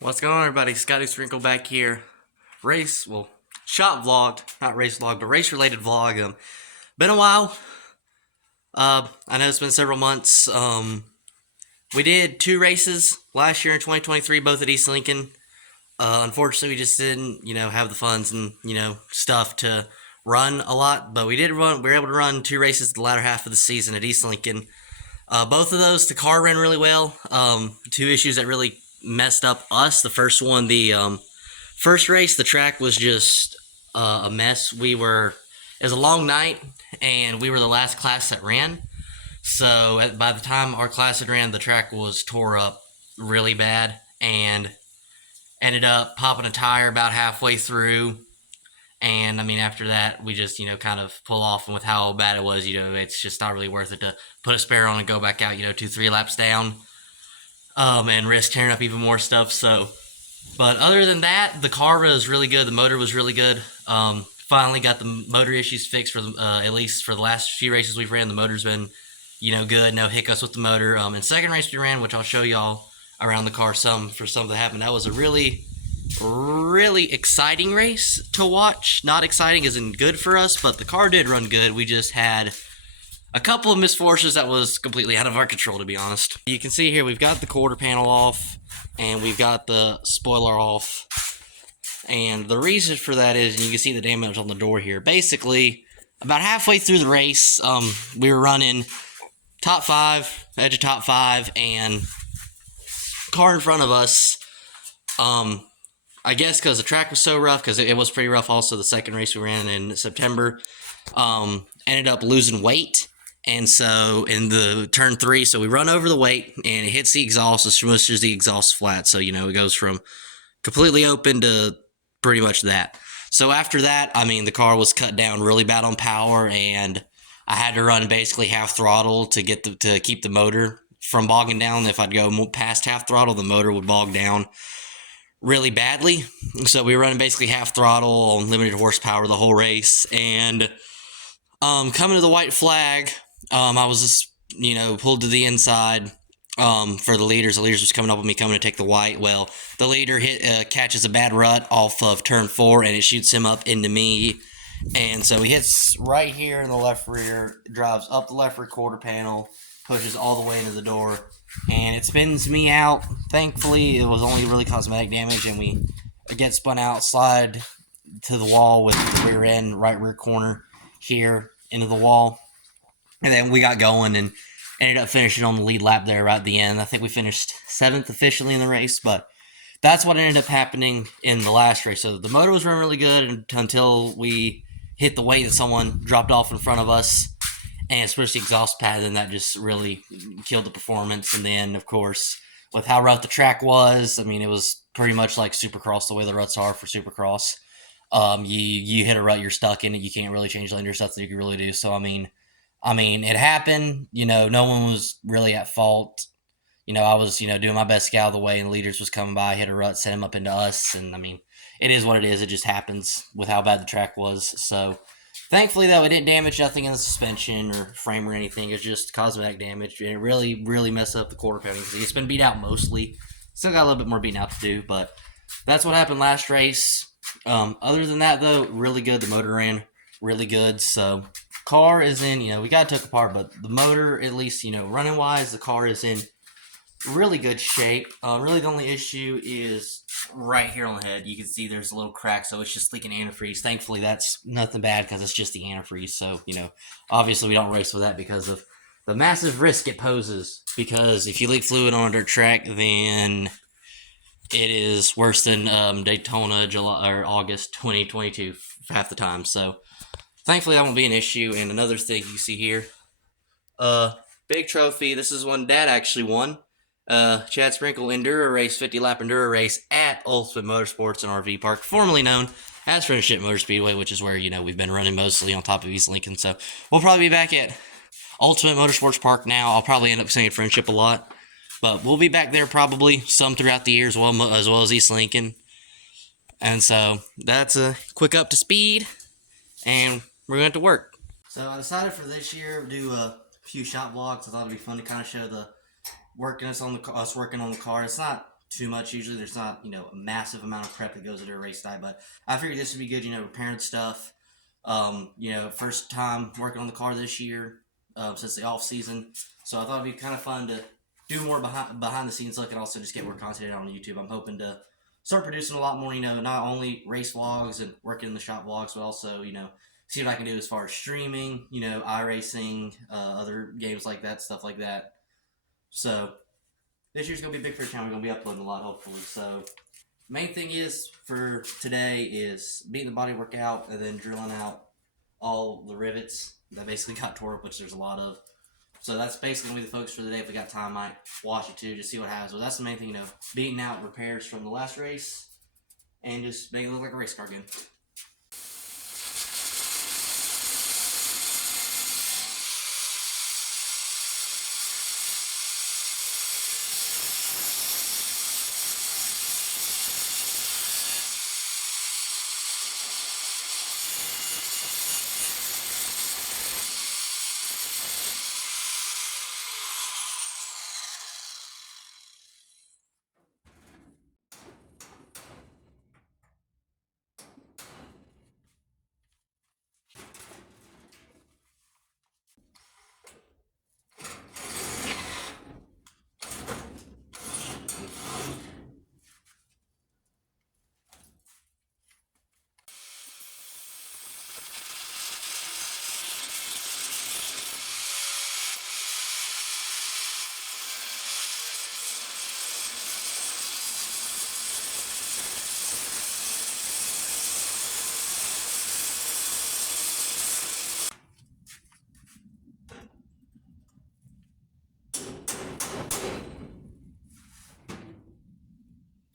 What's going on, everybody? Scotty Sprinkle back here. Shop vlogged, not race vlog, but race related vlog. Been a while. I know it's been several months. We did 2 races last year in 2023, both at East Lincoln. Unfortunately, we just didn't, have the funds and stuff to run a lot. But we did run. We were able to run 2 races the latter half of the season at East Lincoln. Both of those, the car ran really well. 2 issues that really messed up us. The first one, the first race, the track was just a mess. It was a long night, and we were the last class that ran. So by the time our class had ran, the track was tore up really bad, and ended up popping a tire about halfway through. And after that, we just, kind of pull off. And with how bad it was, it's just not really worth it to put a spare on and go back out, 2-3 laps down, and risk tearing up even more stuff. So, but other than that, the car was really good. The motor was really good. Finally got the motor issues fixed for at least for the last few races we've ran. The motor's been, good. No hiccups with the motor. And second race we ran, which I'll show y'all around the car some that happened. That was a really exciting race to watch. Not exciting isn't good for us, but the car did run good. We just had a couple of misfortunes that was completely out of our control, to be honest. You can see here we've got the quarter panel off and we've got the spoiler off. And the reason for that is, and you can see the damage on the door here. Basically, about halfway through the race, we were running top 5, edge of top 5, and car in front of us, I guess because the track was so rough, because it was pretty rough also, the second race we ran in September, ended up losing weight. And so in the turn 3, so we run over the weight, and it hits the exhaust, it smushes the exhaust flat. So, it goes from completely open to pretty much that. So after that, the car was cut down really bad on power, and I had to run basically half throttle to keep the motor from bogging down. If I'd go past half throttle, the motor would bog down really badly. So we were running basically half throttle on limited horsepower the whole race. And coming to the white flag, I was just, pulled to the inside for the leaders. The leaders was coming up with me, coming to take the white. Well, the leader catches a bad rut off of turn 4, and it shoots him up into me. And so he hits right here in the left rear, drives up the left rear quarter panel, pushes all the way into the door, and it spins me out. Thankfully, it was only really cosmetic damage, and we get spun out, slide to the wall with the rear end, right rear corner here into the wall. And then we got going and ended up finishing on the lead lap there right at the end. I think we finished 7th officially in the race, but that's what ended up happening in the last race. So the motor was running really good until we hit the weight that someone dropped off in front of us, and especially the exhaust pad, and that just really killed the performance. And then, of course, with how rough the track was, it was pretty much like Supercross, the way the ruts are for Supercross. You hit a rut, you're stuck in it. You can't really change lane. There's nothing you can really do. So, it happened. No one was really at fault. I was, doing my best to get out of the way, and leaders was coming by, hit a rut, set him up into us. And, it is what it is. It just happens with how bad the track was. So, thankfully, though, it didn't damage nothing in the suspension or frame or anything. It was just cosmetic damage, and it really, really messed up the quarter panel because it's been beat out mostly. Still got a little bit more beaten out to do, but that's what happened last race. Other than that, though, really good. The motor ran really good. So, car is in, we got to take apart, but the motor, at least, running-wise, the car is in really good shape. Really, the only issue is right here on the head. You can see there's a little crack, so it's just leaking antifreeze. Thankfully, that's nothing bad because it's just the antifreeze. So, obviously we don't race with that because of the massive risk it poses. Because if you leak fluid on a dirt track, then it is worse than Daytona, July or August 2022 half the time. So, thankfully, that won't be an issue. And another thing you see here, big trophy. This is one Dad actually won. Chad Sprinkle Enduro Race, 50-lap Enduro Race at Ultimate Motorsports and RV Park, formerly known as Friendship Motor Speedway, which is where, we've been running mostly on top of East Lincoln. So we'll probably be back at Ultimate Motorsports Park now. I'll probably end up saying Friendship a lot, but we'll be back there probably some throughout the year as well as East Lincoln. And so that's a quick up to speed, and we're going to work. So I decided for this year to do a few shop vlogs. I thought it'd be fun to kind of show the us working on the car. It's not too much usually. There's not, a massive amount of prep that goes into a race day, but I figured this would be good, repairing stuff. First time working on the car this year since the off season, so I thought it'd be kind of fun to do more behind the scenes look and also just get more content out on YouTube. I'm hoping to start producing a lot more, not only race vlogs and working in the shop vlogs, but also, see what I can do as far as streaming, iRacing, other games like that, stuff like that. So this year's gonna be big for the channel. We're gonna be uploading a lot, hopefully. So main thing is for today is beating the body workout and then drilling out all the rivets that basically got tore up, which there's a lot of. So that's basically gonna be the focus for the day. If we got time, I might wash it too, just see what happens. But that's the main thing, beating out repairs from the last race and just making it look like a race car again.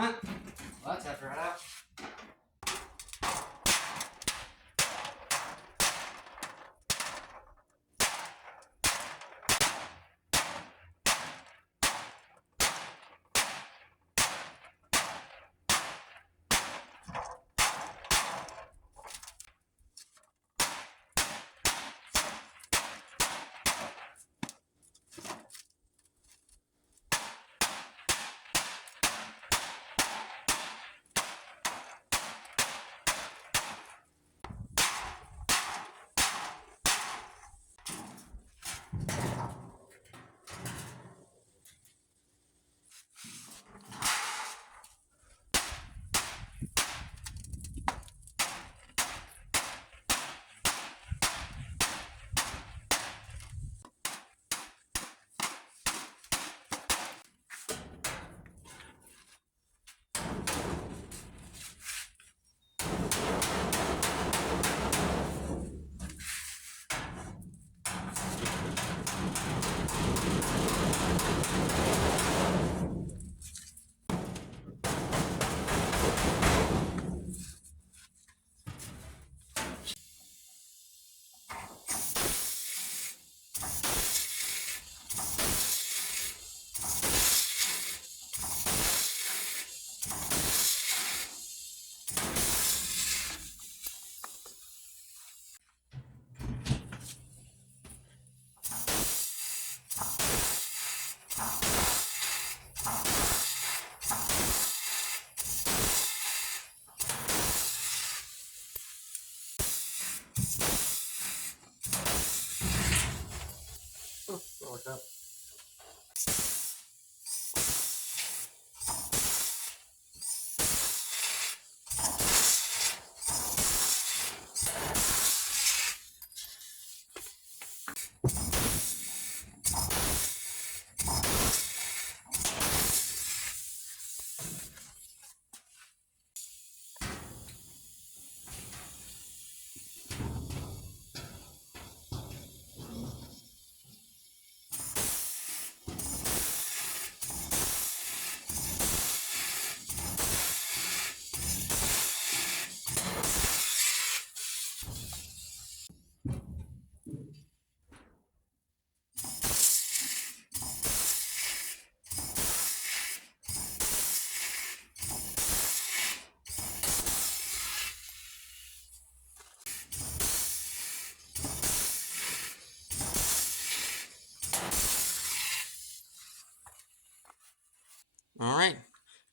Huh? Well, that's after right out.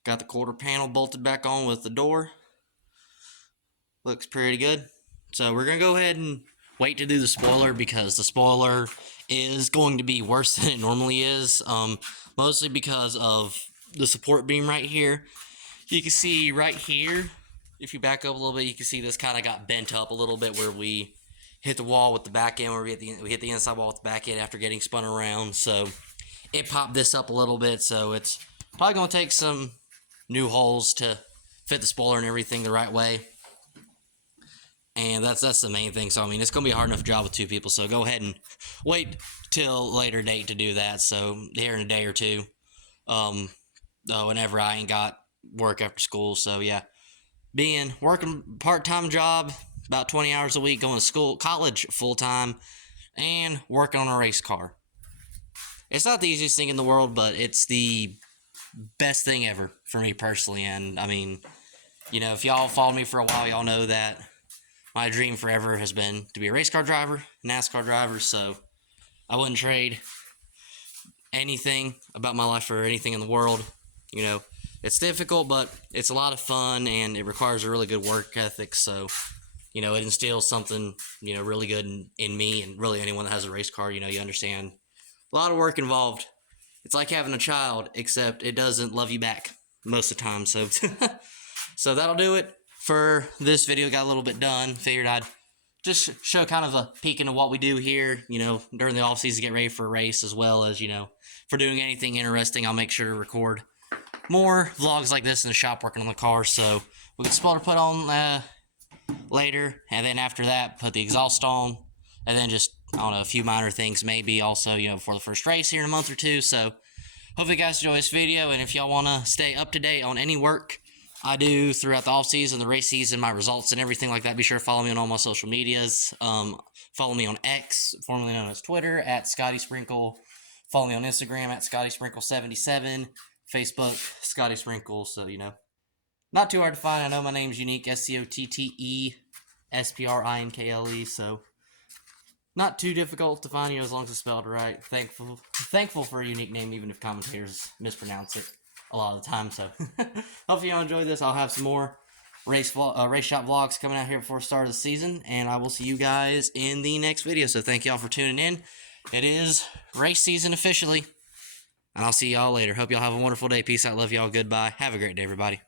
Got the quarter panel bolted back on with the door. Looks pretty good. So we're going to go ahead and wait to do the spoiler because the spoiler is going to be worse than it normally is. Mostly because of the support beam right here. You can see right here, if you back up a little bit, you can see this kind of got bent up a little bit where we hit the wall with the back end, where we hit the inside wall with the back end after getting spun around. So it popped this up a little bit. So it's probably going to take some new holes to fit the spoiler and everything the right way. And that's the main thing. So, I mean, it's going to be a hard enough job with 2 people. So go ahead and wait till later date to do that. So here in a day or two, whenever I ain't got work after school. So, yeah, working part-time job, about 20 hours a week, going to college full-time, and working on a race car. It's not the easiest thing in the world, but it's the best thing ever for me personally. And, I mean, you know, if y'all followed me for a while, y'all know that my dream forever has been to be a race car driver, NASCAR driver, so I wouldn't trade anything about my life for anything in the world. You know, it's difficult, but it's a lot of fun, and it requires a really good work ethic, so, you know, it instills something, you know, really good in me, and really anyone that has a race car. You know, you understand a lot of work involved. It's like having a child, except it doesn't love you back most of the time, so so that'll do it for this video. Got a little bit done. Figured I'd just show kind of a peek into what we do here, you know, during the off season to get ready for a race, as well as, you know, for doing anything interesting. I'll make sure to record more vlogs like this in the shop working on the car. So we get the spoiler put on later, and then after that, put the exhaust on, and then just, I don't know, a few minor things maybe also, you know, before the first race here in a month or two. So hopefully you guys enjoy this video, and if y'all want to stay up to date on any work I do throughout the off season, the race season, my results and everything like that, be sure to follow me on all my social medias. Follow me on X, formerly known as Twitter, at Scotty Sprinkle. Follow me on Instagram at Scotty Sprinkle77. Facebook, Scotty Sprinkle. So, you know, not too hard to find. I know my name's unique, SCOTTESPRINKLE. So not too difficult to find, you know, as long as it's spelled right. Thankful for a unique name, even if commentators mispronounce it a lot of the time. So hopefully y'all enjoyed this. I'll have some more race shop vlogs coming out here before the start of the season, and I will see you guys in the next video. So thank y'all for tuning in. It is race season officially, and I'll see y'all later. Hope y'all have a wonderful day. Peace out. Love y'all. Goodbye. Have a great day, everybody.